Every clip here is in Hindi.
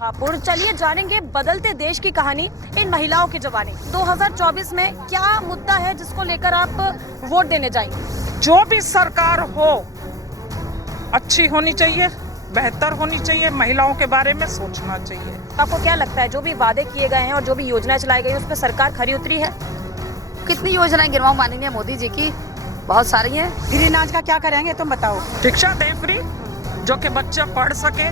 हापुड़। चलिए जानेंगे बदलते देश की कहानी इन महिलाओं की जवानी। 2024 में क्या मुद्दा है जिसको लेकर आप वोट देने जाएंगे? जो भी सरकार हो अच्छी होनी चाहिए, बेहतर होनी चाहिए, महिलाओं के बारे में सोचना चाहिए। आपको क्या लगता है जो भी वादे किए गए हैं और जो भी योजनाएं चलाई गई उस पर सरकार खरी उतरी है? कितनी योजनाएं गिरवाऊं माननीय मोदी जी की, बहुत सारी हैं। ग्रीन आज का क्या करेंगे तुम बताओ। शिक्षा दें फ्री, जो कि बच्चे पढ़ सके।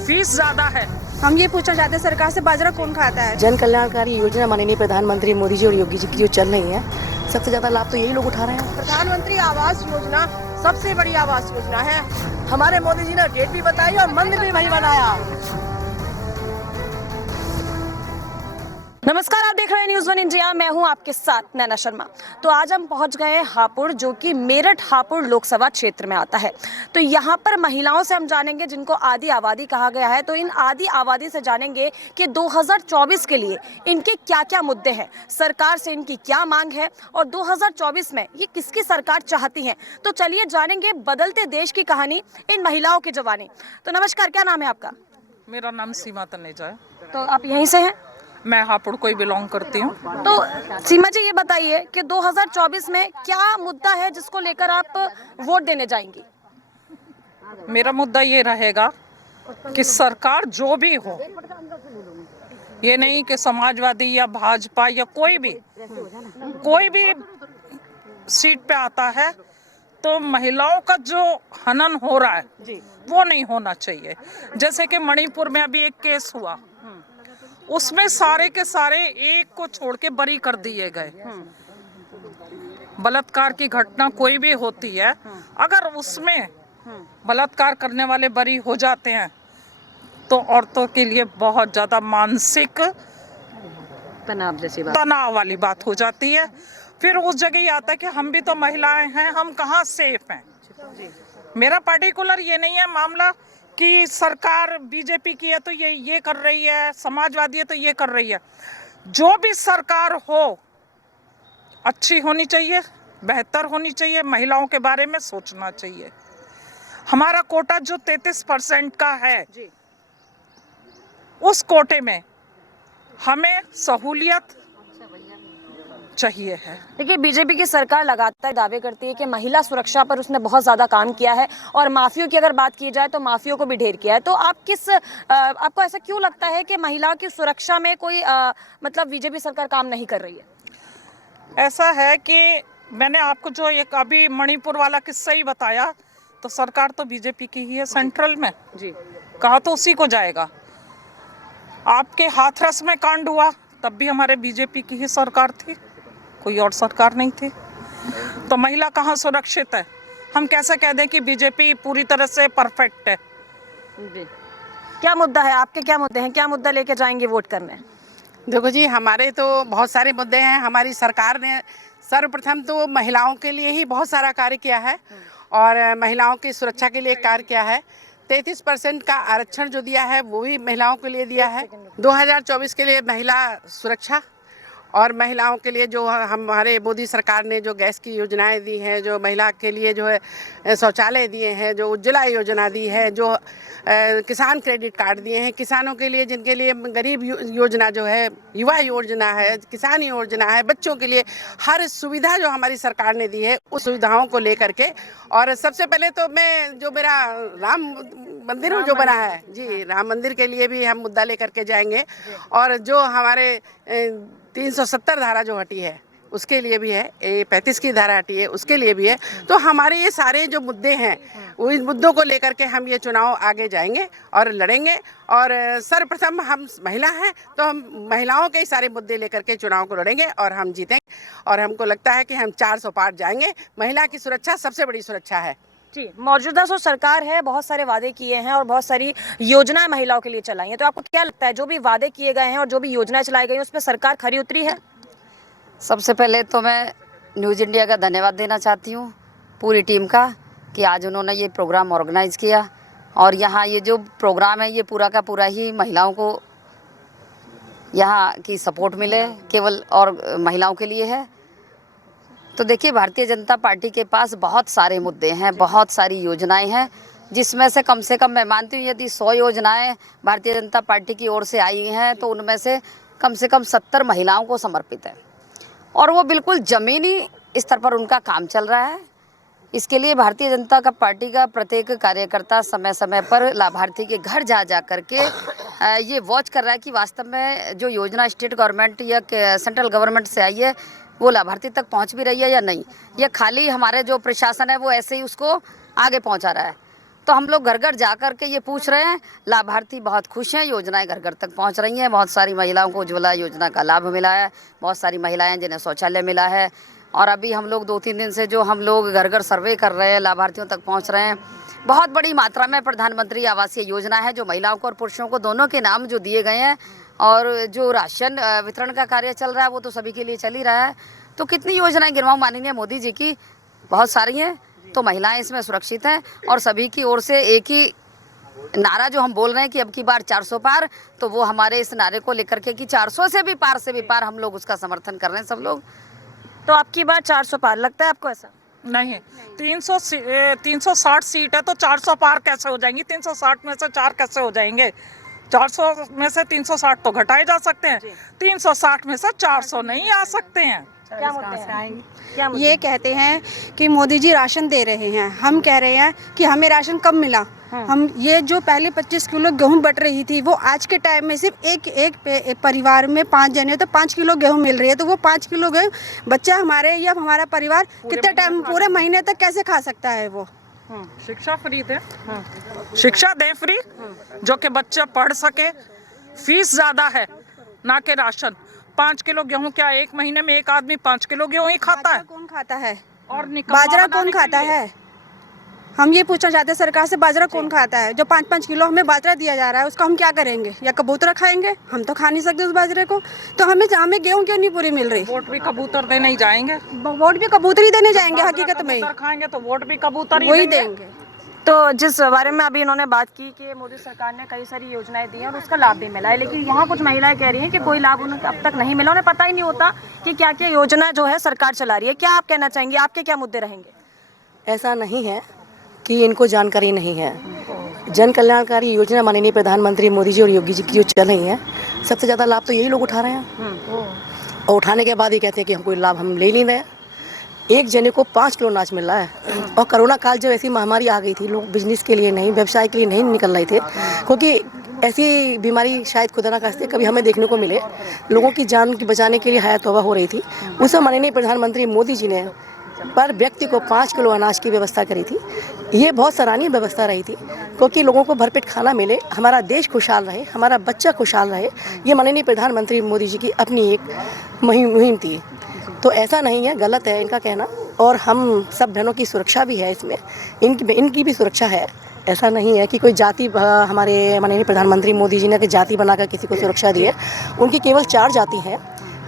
फीस ज्यादा है। हम ये पूछना चाहते हैं सरकार से, बाजरा कौन खाता है? जन कल्याणकारी योजना माननीय प्रधानमंत्री मोदी जी और योगी जी की जो चल रही है, सबसे ज्यादा लाभ तो यही लोग उठा रहे हैं। प्रधानमंत्री आवास योजना सबसे बड़ी आवास योजना है। हमारे मोदी जी ने डेट भी बताई और मंदिर भी वही बनाया। नमस्कार, आप देख रहे हैं न्यूज़ वन इंडिया। मैं हूं आपके साथ नैना शर्मा। तो आज हम पहुंच गए हापुड़, जो कि मेरठ हापुड़ लोकसभा क्षेत्र में आता है। तो यहां पर महिलाओं से हम जानेंगे जिनको आदि आबादी कहा गया है। तो इन आदि आबादी से जानेंगे कि 2024 के लिए इनके क्या क्या मुद्दे हैं, सरकार से इनकी क्या मांग है और 2024 में ये किसकी सरकार चाहती हैं। तो चलिए जानेंगे बदलते देश की कहानी इन महिलाओं की जवानी। तो नमस्कार, क्या नाम है आपका? मेरा नाम सीमा तनेजा है। तो आप यहीं से हैं? मैं हापुड़ को ही बिलोंग करती हूँ। तो सीमा जी, ये बताइए कि 2024 में क्या मुद्दा है जिसको लेकर आप वोट देने जाएंगी? मेरा मुद्दा ये रहेगा कि सरकार जो भी हो, ये नहीं कि समाजवादी या भाजपा या कोई भी सीट पे आता है तो महिलाओं का जो हनन हो रहा है वो नहीं होना चाहिए। जैसे कि मणिपुर में अभी एक केस हुआ, उसमें सारे के सारे एक को छोड़ के बरी कर दिए गए। बलात्कार की घटना कोई भी होती है, अगर उसमें बलात्कार करने वाले बरी हो जाते हैं तो औरतों के लिए बहुत ज्यादा मानसिक तनाव वाली बात हो जाती है। फिर उस जगह ये आता है कि हम भी तो महिलाएं हैं, हम कहाँ सेफ हैं। मेरा पर्टिकुलर ये नहीं है मामला कि सरकार बीजेपी की है तो ये कर रही है, समाजवादी है तो ये कर रही है। जो भी सरकार हो अच्छी होनी चाहिए, बेहतर होनी चाहिए, महिलाओं के बारे में सोचना चाहिए। हमारा कोटा जो 33% का है, उस कोटे में हमें सहूलियत चाहिए है। देखिए, बीजेपी की सरकार लगातार दावे करती है कि महिला सुरक्षा पर उसने बहुत ज्यादा काम किया है और माफियों की अगर बात की जाए तो माफियों को भी ढेर किया है। तो आप आपको ऐसा क्यों लगता है कि महिला की सुरक्षा में कोई मतलब बीजेपी सरकार काम नहीं कर रही है? ऐसा है कि मैंने आपको जो एक अभी मणिपुर वाला किस्सा ही बताया, तो सरकार तो बीजेपी की ही है सेंट्रल में जी, कहा तो उसी को जाएगा। आपके हाथरस में कांड हुआ तब भी हमारे बीजेपी की ही सरकार थी, कोई और सरकार नहीं थी। तो महिला कहाँ सुरक्षित है? हम कैसे कह दें कि बीजेपी पूरी तरह से परफेक्ट है? जी, क्या मुद्दा है आपके? क्या मुद्दे हैं? क्या मुद्दा लेके जाएंगे वोट करने? देखो जी, हमारे तो बहुत सारे मुद्दे हैं। हमारी सरकार ने सर्वप्रथम तो महिलाओं के लिए ही बहुत सारा कार्य किया है और महिलाओं की सुरक्षा के लिए कार्य किया है। 33% का आरक्षण जो दिया है वो भी महिलाओं के लिए दिया है। 2024 के लिए महिला सुरक्षा और महिलाओं के लिए जो हमारे मोदी सरकार ने जो गैस की योजनाएं दी हैं, जो महिला के लिए जो है शौचालय दिए हैं, जो उज्ज्वला योजना दी है, जो किसान क्रेडिट कार्ड दिए हैं किसानों के लिए, जिनके लिए गरीब योजना जो है, युवा योजना है, किसान योजना है, बच्चों के लिए हर सुविधा जो हमारी सरकार ने दी है, उस सुविधाओं को लेकर के। और सबसे पहले तो मैं जो मेरा राम मंदिर जो बना है जी, राम मंदिर के लिए भी हम मुद्दा लेकर के जाएंगे। और जो हमारे 370 धारा जो हटी है उसके लिए भी है, 35 की धारा हटी है उसके लिए भी है। तो हमारे ये सारे जो मुद्दे हैं, उन मुद्दों को लेकर के हम ये चुनाव आगे जाएंगे और लड़ेंगे। और सर्वप्रथम हम महिला हैं तो हम महिलाओं के सारे मुद्दे लेकर के चुनाव को लड़ेंगे और हम जीतेंगे। और हमको लगता है कि हम 400 पार जाएंगे। महिला की सुरक्षा सबसे बड़ी सुरक्षा है जी। मौजूदा जो सरकार है, बहुत सारे वादे किए हैं और बहुत सारी योजनाएं महिलाओं के लिए चलाई हैं। तो आपको क्या लगता है जो भी वादे किए गए हैं और जो भी योजनाएं चलाई गई हैं उस पर सरकार खरी उतरी है? सबसे पहले तो मैं न्यूज़ इंडिया का धन्यवाद देना चाहती हूँ पूरी टीम का कि आज उन्होंने ये प्रोग्राम ऑर्गेनाइज़ किया। और यहाँ ये जो प्रोग्राम है ये पूरा का पूरा ही महिलाओं को यहाँ की सपोर्ट मिले, केवल और महिलाओं के लिए है। तो देखिए, भारतीय जनता पार्टी के पास बहुत सारे मुद्दे हैं, बहुत सारी योजनाएं हैं जिसमें से कम मैं मानती हूँ यदि 100 योजनाएं भारतीय जनता पार्टी की ओर से आई हैं तो उनमें से कम 70 महिलाओं को समर्पित है और वो बिल्कुल ज़मीनी स्तर पर उनका काम चल रहा है। इसके लिए भारतीय जनता पार्टी का प्रत्येक कार्यकर्ता समय समय पर लाभार्थी के घर जा कर के ये वॉच कर रहा है कि वास्तव में जो योजना स्टेट गवर्नमेंट या सेंट्रल गवर्नमेंट से आई है वो लाभार्थी तक पहुंच भी रही है या नहीं, या खाली हमारे जो प्रशासन है वो ऐसे ही उसको आगे पहुंचा रहा है। तो हम लोग घर घर जा कर के ये पूछ रहे हैं। लाभार्थी बहुत खुश हैं, योजनाएं घर घर तक पहुंच रही हैं। बहुत सारी महिलाओं को उज्ज्वला योजना का लाभ मिला है, बहुत सारी महिलाएं जिन्हें शौचालय मिला है। और अभी हम लोग 2-3 दिन से जो हम लोग घर घर सर्वे कर रहे हैं, लाभार्थियों तक पहुँच रहे हैं। बहुत बड़ी मात्रा में प्रधानमंत्री आवासीय योजना है जो महिलाओं को और पुरुषों को दोनों के नाम जो दिए गए हैं, और जो राशन वितरण का कार्य चल रहा है वो तो सभी के लिए चल ही रहा है। तो कितनी योजनाएं गिनवाऊं माननीय मोदी जी की, बहुत सारी हैं। तो महिलाएं इसमें सुरक्षित हैं और सभी की ओर से एक ही नारा जो हम बोल रहे हैं कि अब की बार 400 पार, तो वो हमारे इस नारे को लेकर के कि 400 से भी पार हम लोग उसका समर्थन कर रहे हैं सब लोग। तो आपकी बार 400 पार लगता है आपको? ऐसा नहीं, 360 सीट है तो 400 पार कैसे हो जाएंगी? 360 में से 4 कैसे हो जाएंगे? 400 में से 360 तो घटाए जा सकते हैं, 360 में से 400 नहीं आ सकते हैं। क्या मुद्दे हैं? क्या मुद्दे? ये कहते हैं कि मोदी जी राशन दे रहे हैं, हम कह रहे हैं कि हमें राशन कब मिला। हम ये जो पहले 25 किलो गेहूं बट रही थी वो आज के टाइम में सिर्फ एक परिवार में 5 जने तो 5 किलो गेहूं मिल रही है। तो वो 5 किलो गेहूं बच्चा हमारे या हमारा परिवार कितने टाइम पूरे महीने तक कैसे खा सकता है? वो शिक्षा फ्री दे, शिक्षा दे फ्री, जो कि बच्चे पढ़ सके। फीस ज्यादा है ना कि राशन। 5 किलो गेहूं क्या एक महीने में एक आदमी 5 किलो गेहूं ही खाता है? कौन खाता है? और निकम्मा बाजरा बनाने कौन के खाता लिए। है? हम ये पूछना चाहते हैं सरकार से, बाजरा कौन खाता है? जो 5-5 किलो हमें बाजरा दिया जा रहा है उसका हम क्या करेंगे? या कबूतर खाएंगे? हम तो खा नहीं सकते उस बाजरे को। तो हमें गेहूं क्यों नहीं पूरी मिल रही? वोट भी कबूतर देने ही जाएंगे। वोट भी कबूतर ही देने जाएंगे हकीकत में, कबूतर खाएंगे तो वोट भी कबूतर ही वही देंगे। देंगे। तो जिस बारे में अभी इन्होंने बात की कि मोदी सरकार ने कई सारी योजनाएं दी हैं और उसका लाभ भी मिला है, लेकिन यहाँ कुछ महिलाएं कह रही हैं कि कोई लाभ उन्हें अब तक नहीं मिला, उन्हें पता ही नहीं होता कि क्या क्या योजना जो है सरकार चला रही है। क्या आप कहना चाहेंगे, आपके क्या मुद्दे रहेंगे? ऐसा नहीं है कि इनको जानकारी नहीं है। जन कल्याणकारी योजना माननीय प्रधानमंत्री मोदी जी और योगी जी की जो चल रही है, सबसे ज़्यादा लाभ तो यही लोग उठा रहे हैं। और उठाने के बाद ये कहते हैं कि हम कोई लाभ हम ले नहीं रहे। एक जने को 5 किलो अनाज मिल रहा है। और कोरोना काल जब ऐसी महामारी आ गई थी, लोग बिजनेस के लिए नहीं, व्यवसाय के लिए नहीं निकल रहे थे, क्योंकि ऐसी बीमारी शायद खुदा ना खास्ते कभी हमें देखने को मिले। लोगों की जान की बचाने के लिए हयात तौबा हो रही थी। उस समय माननीय प्रधानमंत्री मोदी जी ने पर व्यक्ति को 5 किलो अनाज की व्यवस्था करी थी। ये बहुत सराहनीय व्यवस्था रही थी, क्योंकि लोगों को भरपेट खाना मिले, हमारा देश खुशहाल रहे, हमारा बच्चा खुशहाल रहे। ये माननीय प्रधानमंत्री मोदी जी की अपनी एक मुहिम थी। तो ऐसा नहीं है, गलत है इनका कहना। और हम सब बहनों की सुरक्षा भी है इसमें, इनकी भी सुरक्षा है। ऐसा नहीं है कि कोई जाति, हमारे माननीय प्रधानमंत्री मोदी जी ने कि जाति बनाकर किसी को सुरक्षा दी है। उनकी केवल 4 जाति हैं,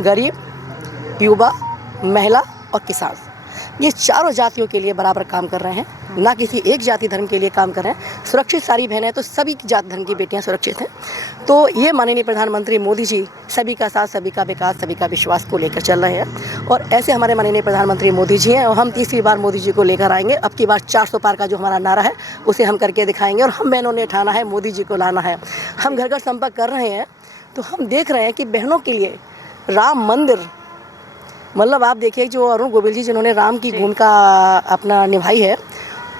गरीब, युवा, महिला और किसान। ये चारों जातियों के लिए बराबर काम कर रहे हैं, ना किसी एक जाति धर्म के लिए काम कर रहे हैं। सुरक्षित सारी बहनें तो सभी जाति धर्म की बेटियां सुरक्षित हैं। तो ये माननीय प्रधानमंत्री मोदी जी सभी का साथ, सभी का विकास, सभी का विश्वास को लेकर चल रहे हैं। और ऐसे हमारे माननीय प्रधानमंत्री मोदी जी हैं और हम तीसरी बार मोदी जी को लेकर आएंगे। अब की बार 400 पार का जो हमारा नारा है उसे हम करके दिखाएंगे। और हम बहनों ने ठाना है मोदी जी को लाना है। हम घर घर संपर्क कर रहे हैं तो हम देख रहे हैं कि बहनों के लिए राम मंदिर, मतलब आप देखिए जो अरुण गोविल जी जिन्होंने राम की भूमिका अपना निभाई है,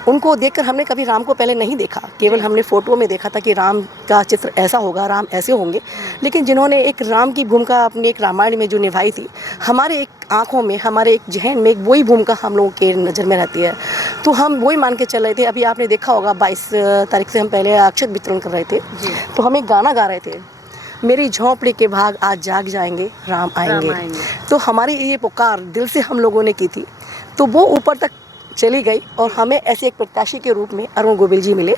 उनको देखकर हमने कभी राम को पहले नहीं देखा। केवल हमने फ़ोटो में देखा था कि राम का चित्र ऐसा होगा, राम ऐसे होंगे। लेकिन जिन्होंने एक राम की भूमिका अपनी एक रामायण में जो निभाई थी, हमारे एक आँखों में, हमारे एक जहन में वही भूमिका हम लोगों के नज़र में रहती है। तो हम वही मान के चल रहे थे। अभी आपने देखा होगा 22 तारीख से हम पहले अक्षत वितरण कर रहे थे, तो हम एक गाना गा रहे थे, मेरी झोंपड़ी के भाग आज जाग जाएंगे, राम आएंगे। तो हमारी ये पुकार दिल से हम लोगों ने की थी, तो वो ऊपर तक चली गई और हमें ऐसे एक प्रत्याशी के रूप में अरुण गोविल जी मिले।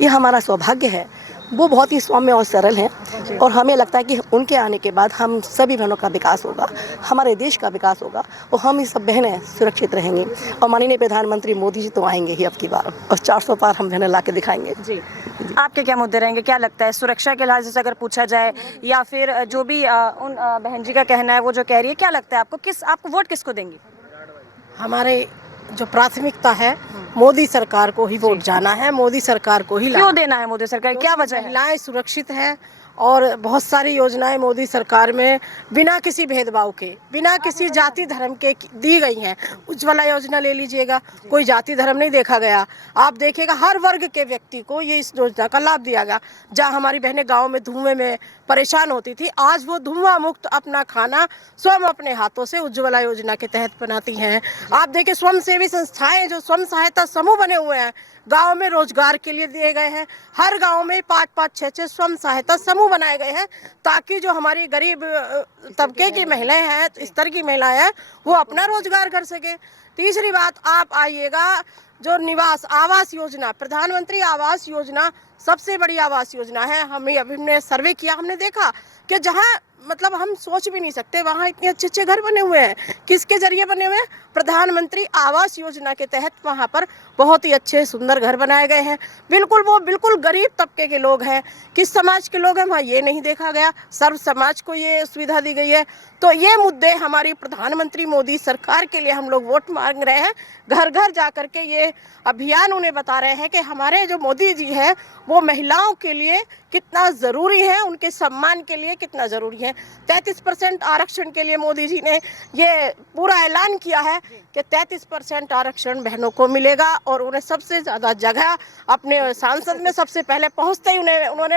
ये हमारा सौभाग्य है। वो बहुत ही सौम्य और सरल हैं और हमें लगता है कि उनके आने के बाद हम सभी बहनों का विकास होगा, हमारे देश का विकास होगा और हम ये सब बहनें सुरक्षित रहेंगी। और माननीय प्रधानमंत्री मोदी जी तो आएंगे ही अब की बार, और 400 पार हम बहनें ला के दिखाएंगे। जी, आपके क्या मुद्दे रहेंगे? क्या लगता है सुरक्षा के लिहाज से अगर पूछा जाए, या फिर जो भी उन बहन जी का कहना है वो जो कह रही है, क्या लगता है आपको वोट किसको देंगी? हमारे जो प्राथमिकता है मोदी सरकार को ही वोट जाना है, मोदी सरकार को ही क्यों देना है मोदी सरकार, क्या वजह है? महिलाएं सुरक्षित हैं और बहुत सारी योजनाएं मोदी सरकार में बिना किसी भेदभाव के, बिना किसी जाति धर्म के दी गई हैं। उज्ज्वला योजना ले लीजिएगा, कोई जाति धर्म नहीं देखा गया। आप देखिएगा हर वर्ग के व्यक्ति को ये इस योजना का लाभ दिया गया। जहाँ हमारी बहनें गाँव में धुएं में परेशान होती थी, आज वो धुआं मुक्त अपना खाना स्वयं अपने हाथों से उज्ज्वला योजना के तहत बनाती हैं। आप देखिए स्वयं सेवी संस्थाएं जो स्वयं सहायता समूह बने हुए हैं, गांव में रोजगार के लिए दिए गए हैं। हर गांव में 5-5, 6-6 स्वयं सहायता समूह बनाए गए हैं, ताकि जो हमारी गरीब तबके की महिलाएं हैं, स्तर की महिलाएं हैं, वो अपना रोजगार कर सके। तीसरी बात, आप आइएगा जो निवास आवास योजना, प्रधानमंत्री आवास योजना सबसे बड़ी आवास योजना है। हमने सर्वे किया, हमने देखा कि जहाँ मतलब हम सोच भी नहीं सकते वहाँ इतने अच्छे अच्छे घर बने हुए हैं। किसके जरिए बने हुए हैं? प्रधानमंत्री आवास योजना के तहत वहाँ पर बहुत ही अच्छे सुंदर घर बनाए गए हैं। बिल्कुल गरीब तबके के लोग हैं, किस समाज के लोग हैं वहाँ ये नहीं देखा गया। सर्व समाज को ये सुविधा दी गई है। तो ये मुद्दे हमारी प्रधानमंत्री मोदी सरकार के लिए हम लोग वोट मांग रहे हैं। घर घर जा करके ये अभियान उन्हें बता रहे हैं कि हमारे जो मोदी जी है वो महिलाओं के लिए कितना ज़रूरी है, उनके सम्मान के लिए कितना ज़रूरी है। 33% आरक्षण के लिए मोदी जी ने ये पूरा ऐलान किया है कि 33% आरक्षण बहनों को मिलेगा, और उन्हें सबसे ज़्यादा जगह अपने सांसद में सबसे पहले पहुंचते ही उन्होंने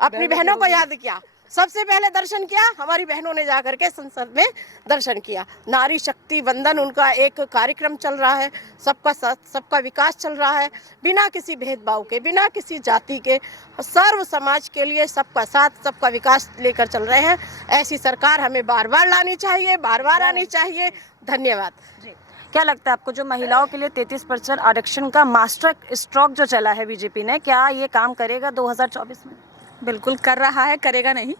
अपनी बहनों को याद किया। सबसे पहले दर्शन किया, हमारी बहनों ने जाकर के संसद में दर्शन किया। नारी शक्ति वंदन उनका एक कार्यक्रम चल रहा है, सबका साथ सबका विकास चल रहा है, बिना किसी भेदभाव के, बिना किसी जाति के, सर्व समाज के लिए सबका साथ सबका विकास लेकर चल रहे हैं। ऐसी सरकार हमें बार बार लानी चाहिए, बार बार आनी चाहिए। धन्यवाद। क्या लगता है आपको, जो महिलाओं के लिए 33% आरक्षण का मास्टर स्ट्रोक जो चला है बीजेपी ने, क्या ये काम करेगा 2024 में? बिल्कुल कर रहा है, करेगा नहीं,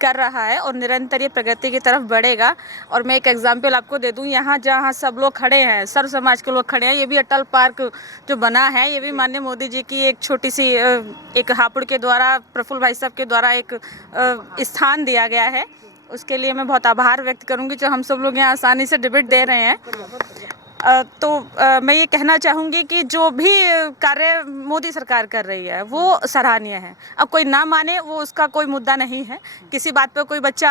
कर रहा है और निरंतर ये प्रगति की तरफ बढ़ेगा। और मैं एक एग्जांपल आपको दे दूं, यहाँ जहाँ सब लोग खड़े हैं, सर्व समाज के लोग खड़े हैं, ये भी अटल पार्क जो बना है, ये भी माननीय मोदी जी की एक छोटी सी एक हापुड़ के द्वारा, प्रफुल्ल भाई साहब के द्वारा एक स्थान दिया गया है। उसके लिए मैं बहुत आभार व्यक्त करूँगी जो हम सब लोग यहाँ आसानी से डिबेट दे रहे हैं। तो मैं ये कहना चाहूँगी कि जो भी कार्य मोदी सरकार कर रही है वो सराहनीय है। अब कोई ना माने वो उसका कोई मुद्दा नहीं है। किसी बात पे कोई बच्चा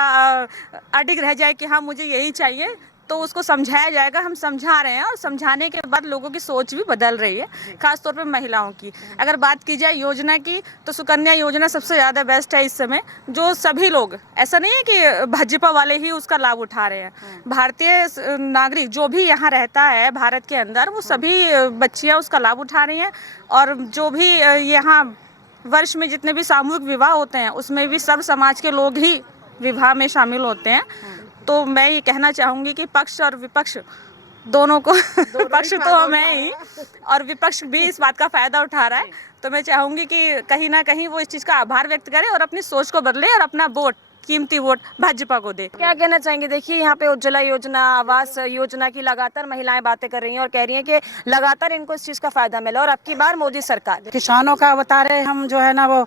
अडिग रह जाए कि हाँ मुझे यही चाहिए, तो उसको समझाया जाएगा। हम समझा रहे हैं और समझाने के बाद लोगों की सोच भी बदल रही है, खासतौर पे महिलाओं की। अगर बात की जाए योजना की, तो सुकन्या योजना सबसे ज़्यादा बेस्ट है इस समय, जो सभी लोग, ऐसा नहीं है कि भाजपा वाले ही उसका लाभ उठा रहे हैं। भारतीय नागरिक जो भी यहाँ रहता है भारत के अंदर, वो सभी बच्चियाँ उसका लाभ उठा रही हैं। और जो भी यहाँ वर्ष में जितने भी सामूहिक विवाह होते हैं उसमें भी सब समाज के लोग ही विवाह में शामिल होते हैं। तो मैं ये कहना चाहूँगी कि पक्ष और विपक्ष दोनों को पक्ष तो हम हैं ही और विपक्ष भी इस बात का फ़ायदा उठा रहा है। तो मैं चाहूँगी कि कहीं ना कहीं वो इस चीज़ का आभार व्यक्त करे और अपनी सोच को बदले और अपना वोट, कीमती वोट भाजपा को दे। क्या कहना चाहेंगे? देखिए यहाँ पे उज्ज्वला योजना, आवास योजना की लगातार महिलाएं बातें कर रही हैं और कह रही हैं कि लगातार इनको इस चीज़ का फायदा मिला, और अब की बार मोदी सरकार। किसानों का बता रहे हम जो है ना वो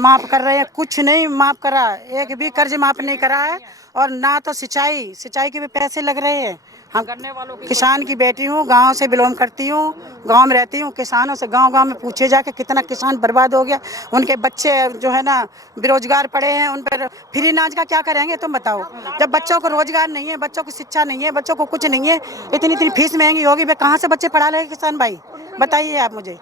माफ़ कर रहे हैं, कुछ नहीं माफ़ करा, एक भी कर्ज माफ़ नहीं करा है। और ना तो सिंचाई के भी पैसे लग रहे हैं। हम किसान की बेटी हूँ, गांव से बिलोंग करती हूँ, गांव में रहती हूँ। किसानों से गांव में पूछे जाके कितना किसान बर्बाद हो गया, उनके बच्चे जो है ना बेरोजगार पड़े हैं, उन पर फ्री अनाज का क्या करेंगे तुम बताओ। जब बच्चों को रोजगार नहीं है, बच्चों को शिक्षा नहीं है, बच्चों को कुछ नहीं है, इतनी फीस महंगी होगी, वे कहाँ से बच्चे पढ़ा लेंगे किसान भाई, बताइए आप मुझे।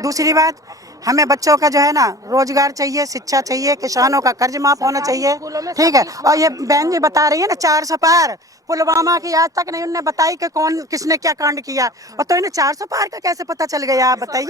दूसरी बात, हमें बच्चों का जो है ना रोजगार चाहिए, शिक्षा चाहिए, किसानों का कर्ज माफ होना चाहिए, ठीक है। और ये बहन जी बता रही है ना 400 पार, पुलवामा की आज तक नहीं उन्होंने बताई कि कौन किसने क्या कांड किया, और तो इन्हें 400 पार का कैसे पता चल गया, आप बताइए,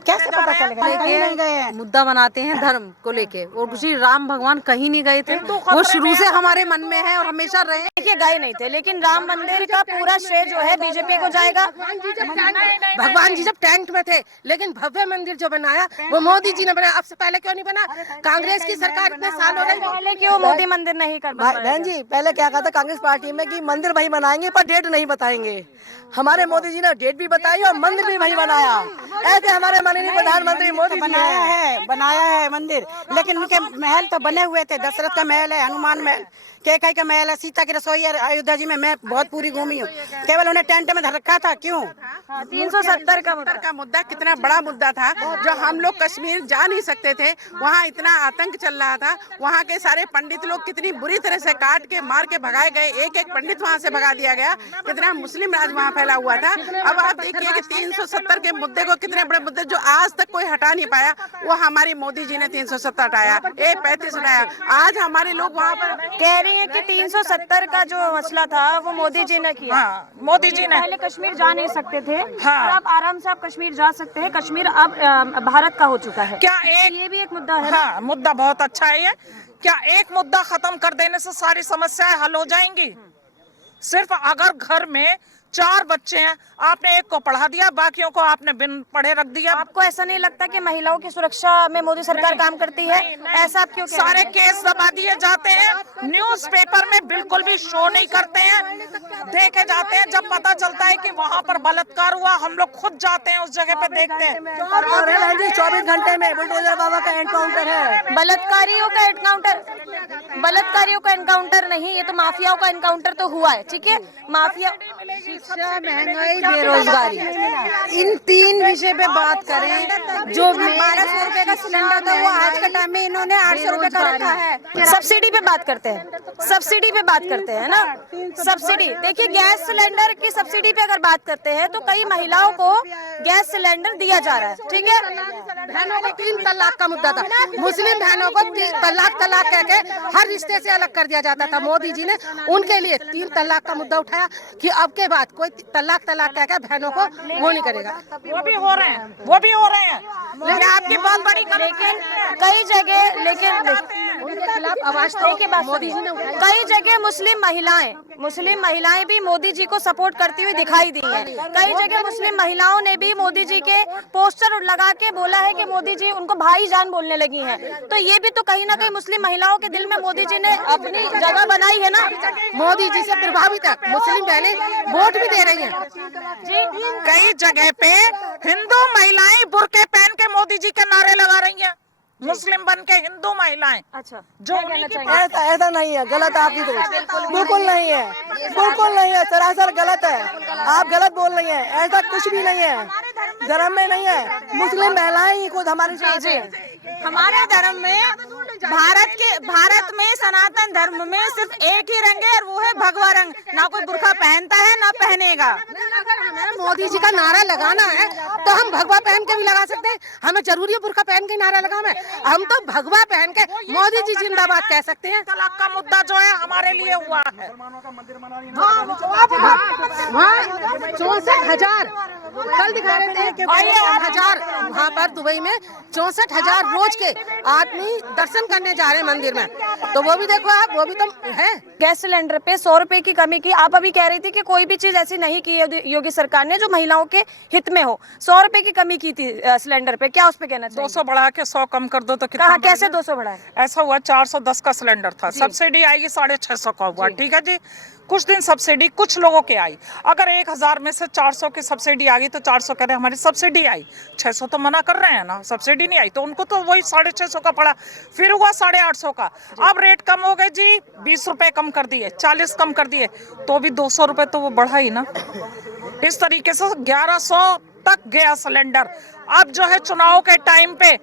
कैसे पता चल गया? कहीं नहीं गए। मुद्दा बनाते हैं धर्म को लेके, और श्री राम भगवान कहीं नहीं गए थे, वो शुरू से हमारे मन में है और हमेशा रहे। देखिए गए नहीं थे, लेकिन राम मंदिर का पूरा श्रेय जो है बीजेपी को जाएगा। भगवान जी जब टैंक में थे थे, लेकिन भव्य मंदिर जो बनाया वो मोदी जी ने बनाया। अब से पहले क्यों नहीं बना? कांग्रेस की सरकार इतने साल हो रही पहले क्यों मोदी मंदिर नहीं कर पाया? बहन जी, पहले क्या कहा था कांग्रेस पार्टी में कि मंदिर वही बनाएंगे पर डेट नहीं बताएंगे। हमारे मोदी जी ने डेट भी बताई और मंदिर भी वही बनाया। ऐसे हमारे माननीय प्रधानमंत्री मोदी जी बनाया है मंदिर, लेकिन उनके महल तो बने हुए थे। दशरथ का महल है, हनुमान महल, कैकई का महल है, सीता की रसोई है अयोध्या जी में। मैं बहुत पूरी घूमी हूँ, केवल उन्हें टेंट में धर रखा था। क्यों? 370 का मुद्दा कितना बड़ा मुद्दा था, जो हम लोग कश्मीर जा नहीं सकते थे। वहाँ इतना आतंक चल रहा था, वहाँ के सारे पंडित लोग कितनी बुरी तरह से काट के मार के भगाए गए। एक एक पंडित वहाँ से भगा दिया गया। कितना मुस्लिम राज वहाँ फैला हुआ था। अब आप देखिए कि 370 के मुद्दे को, कितने बड़े मुद्दे जो आज तक कोई हटा नहीं पाया, वो हमारी मोदी जी ने 370 हटाया, 35 हटाया। आज हमारे लोग वहाँ पर कह रही है कि 370 का जो मसला था वो मोदी जी ने किया। हाँ, मोदी जी ने। पहले कश्मीर जा नहीं सकते थे, हाँ। और अब आराम से आप कश्मीर जा सकते हैं। कश्मीर अब भारत का हो चुका है। क्या एक ये भी एक मुद्दा है ना? हाँ, मुद्दा बहुत अच्छा है ये। क्या एक मुद्दा खत्म कर देने से सारी समस्याएं हल हो जाएंगी? सिर्फ अगर घर में 4 बच्चे हैं, आपने एक को पढ़ा दिया, बाकियों को आपने बिन पढ़े रख दिया। आपको ऐसा नहीं लगता कि महिलाओं की सुरक्षा में मोदी सरकार काम करती है? ऐसा आप क्यों कह रहे सारे हैं? केस दबा दिए जाते हैं, न्यूज़पेपर में बिल्कुल भी शो नहीं करते हैं, देखे जाते हैं। जब पता चलता है कि वहाँ पर बलात्कार हुआ, हम लोग खुद जाते हैं उस जगह पे, देखते हैं। और है बहन जी, 24 घंटे में बुलडोजर बाबा का एनकाउंटर है। बलात्कारियों का एनकाउंटर नहीं, ये तो माफियाओं का एनकाउंटर तो हुआ है। ठीक है, माफिया महंगाई, बेरोजगारी, इन 3 विषय पे बात करें। जो 1200 रुपए का सिलेंडर था वो आज के टाइम में इन्होंने 800 रुपए का रखा है। सब्सिडी पे बात करते हैं, सब्सिडी पे बात करते हैं ना। सब्सिडी देखिए, गैस सिलेंडर की सब्सिडी पे अगर बात करते हैं तो कई महिलाओं को गैस सिलेंडर दिया जा रहा है। ठीक है, बहनों को 3 तलाक का मुद्दा था। मुस्लिम बहनों को तलाक कह के हर रिश्ते से अलग कर दिया जाता था। मोदी जी ने उनके लिए 3 तलाक का मुद्दा उठाया कि अब के बाद कोई तलाक कह के बहनों को वो नहीं करेगा। वो भी हो रहे हैं, वो भी हो रहे हैं, लेकिन आपकी बहुत बड़ी लेकिन कई जगह, लेकिन उनके खिलाफ आवाज तो मोदी जी ने उठाई। कई जगह मुस्लिम महिलाएं भी मोदी जी को सपोर्ट करती हुई दिखाई दी हैं। कई जगह मुस्लिम महिलाओं ने भी मोदी जी के पोस्टर लगा के बोला है कि मोदी जी उनको भाईजान बोलने लगी हैं। तो ये भी तो कहीं ना कहीं मुस्लिम महिलाओं के दिल में मोदी जी ने अपनी जगह बनाई है ना। मोदी जी से प्रभावित है, मुस्लिम बहनें वोट भी दे रही हैं। कई जगह पे हिंदू महिलाएं बुर्के पहन के मोदी जी के नारे लगा रही हैं, मुस्लिम बन के हिंदू महिलाएं। अच्छा, जो उन्हीं की ऐसा नहीं है, गलत है आपकी सोच, बिल्कुल नहीं है, बिल्कुल नहीं है, सरासर गलत है। आप गलत बोल रही हैं, ऐसा कुछ भी नहीं है, धर्म में नहीं है। मुस्लिम महिलाएं ही खुद हमारे साथ हैं। हमारे धर्म में, भारत में सनातन धर्म में सिर्फ एक ही रंग है और वो है भगवा रंग। ना कोई बुर्का पहनता है ना पहनेगा। अगर हमें मोदी जी का नारा लगाना है तो हम भगवा पहन के भी लगा सकते हैं। हमें जरूरी है बुर्का पहन के नारा लगाना? हम तो भगवा पहन के मोदी जी जिंदाबाद कह सकते हैं। तलाक का मुद्दा जो है हमारे लिए हुआ है। वहाँ 64,000 कल दिखा रहे थे कि 64,000 वहाँ पर दुबई में 64,000 रोज के आदमी दर्शन करने जा रहे हैं मंदिर में। तो वो भी देखो आप, वो भी तो है। गैस सिलेंडर पे 100 रुपए की कमी की आप अभी कह रही थी कि कोई भी चीज ऐसी नहीं की है योगी सरकार ने जो महिलाओं के हित में हो। 100 रुपए की कमी की थी सिलेंडर पे, क्या उस पे कहना चाहिए? 200 बढ़ा के 100 कम कर दो तो कितना? कहा कैसे 200 बढ़ाए? ऐसा हुआ 410 का सिलेंडर था, सब्सिडी आएगी 650 का हुआ। ठीक है जी, कुछ दिन सब्सिडी कुछ लोगों के आई। अगर 1000 में से 400 की सब्सिडी आ गई तो 400 कह रहे हमारी सब्सिडी आई, 600 तो मना कर रहे हैं ना, सब्सिडी नहीं आई, तो उनको तो वही 650 का पड़ा। फिर हुआ 850 का। अब रेट कम हो गए जी, 20 रुपए कम कर दिए, 40 कम कर दिए, तो भी 200 रुपए तो वो बढ़ा ही ना। इस तरीके से 1100 तक गया सिलेंडर। अब जो है चुनाव के टाइम पे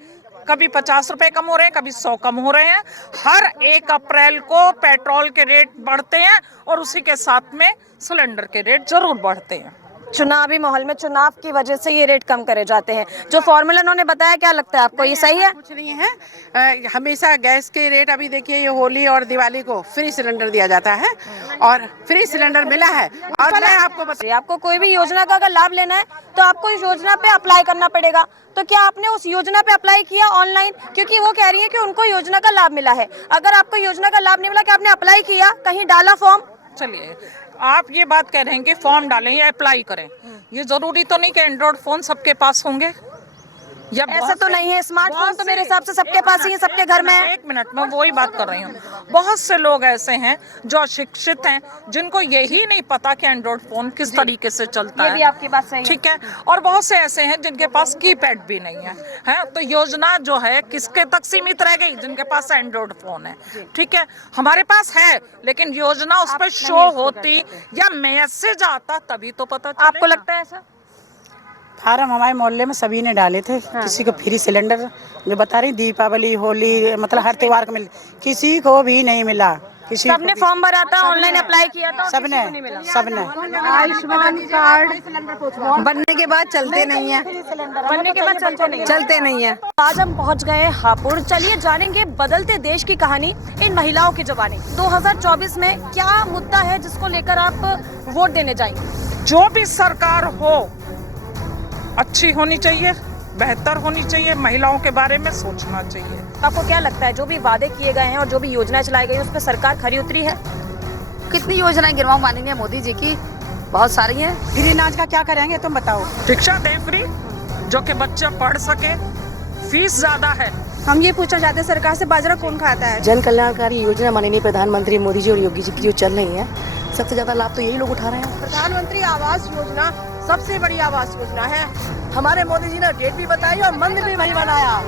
कभी 50 रुपए कम हो रहे हैं, कभी 100 कम हो रहे हैं। हर 1 अप्रैल को पेट्रोल के रेट बढ़ते हैं और उसी के साथ में सिलेंडर के रेट जरूर बढ़ते हैं। चुनावी माहौल में चुनाव की वजह से ये रेट कम करे जाते हैं। जो फॉर्मूला उन्होंने बताया, क्या लगता है आपको ये सही है? कुछ नहीं है। हमेशा गैस के रेट, अभी देखिए ये होली और दिवाली को फ्री सिलेंडर दिया जाता है और फ्री सिलेंडर मिला है। और मैं आपको कोई भी योजना का अगर लाभ लेना है तो आपको इस योजना पे अप्लाई करना पड़ेगा। तो क्या आपने उस योजना पे अप्लाई किया ऑनलाइन? क्योंकि वो कह रही है कि उनको योजना का लाभ मिला है। अगर आपको योजना का लाभ नहीं मिला, क्या आपने अप्लाई किया, कहीं डाला फॉर्म? चलिए, आप ये बात कह रहे हैं कि फॉर्म डालें या अप्लाई करें, ये जरूरी तो नहीं कि एंड्रॉइड फोन सबके पास होंगे या ऐसा बहुत तो से- नहीं है, स्मार्टफोन बहुत तो से- मेरे हिसाब से सबके पास ही है, सबके घर में है। एक मिनट, मैं वही बात कर रही हूँ। बहुत से लोग ऐसे हैं जो अशिक्षित हैं, जिनको यही नहीं पता कि एंड्रॉइड फोन किस तरीके से चलता ये है। भी आपकी बात सही है। ठीक है, और बहुत से ऐसे हैं जिनके पास कीपैड भी नहीं है, हैं? तो योजना जो है किसके तक सीमित रह गई? जिनके पास एंड्रॉइड फोन है। ठीक है, हमारे पास है, लेकिन योजना उस पर शो होती या मैसेज आता तभी तो पता चलेगा। आपको लगता है ऐसा? फार्म हमारे मोहल्ले में सभी ने डाले थे। किसी को फ्री सिलेंडर जो बता रही, दीपावली, होली, मतलब हर त्योहार को मिल, किसी को भी नहीं मिला। किसी सबने फॉर्म भरा था, ऑनलाइन अप्लाई किया था, और सबने किसी को नहीं मिला। सबने आयुष्मान कार्ड बनने के बाद चलते नहीं है, बनने के बाद चलते नहीं है। आज हम पहुंच गए हापुड़। चलिए जानेंगे बदलते देश की कहानी इन महिलाओं की जुबानी। 2024 में क्या मुद्दा है जिसको लेकर आप वोट देने जाएंगे? जो भी सरकार हो अच्छी होनी चाहिए, बेहतर होनी चाहिए, महिलाओं के बारे में सोचना चाहिए। आपको क्या लगता है जो भी वादे किए गए हैं और जो भी योजनाएं चलाई गई हैं उस पर सरकार खरी उतरी है? कितनी योजनाएं गिरवाऊं माननीय मोदी जी की, बहुत सारी हैं। फ्री अनाज का क्या करेंगे तुम बताओ। शिक्षा दें फ्री, जो कि बच्चे पढ़ सके, फीस ज्यादा है। हम ये पूछना चाहते हैं सरकार से, बाजरा कौन खाता है? जन कल्याणकारी योजना माननीय प्रधानमंत्री मोदी जी और योगी जी की जो चल रही है, सबसे ज्यादा लाभ तो यही लोग उठा रहे हैं। प्रधानमंत्री आवास योजना सबसे बड़ी आवास योजना है। हमारे मोदी जी ने डेट भी बताई और मंदिर भी वही बनाया।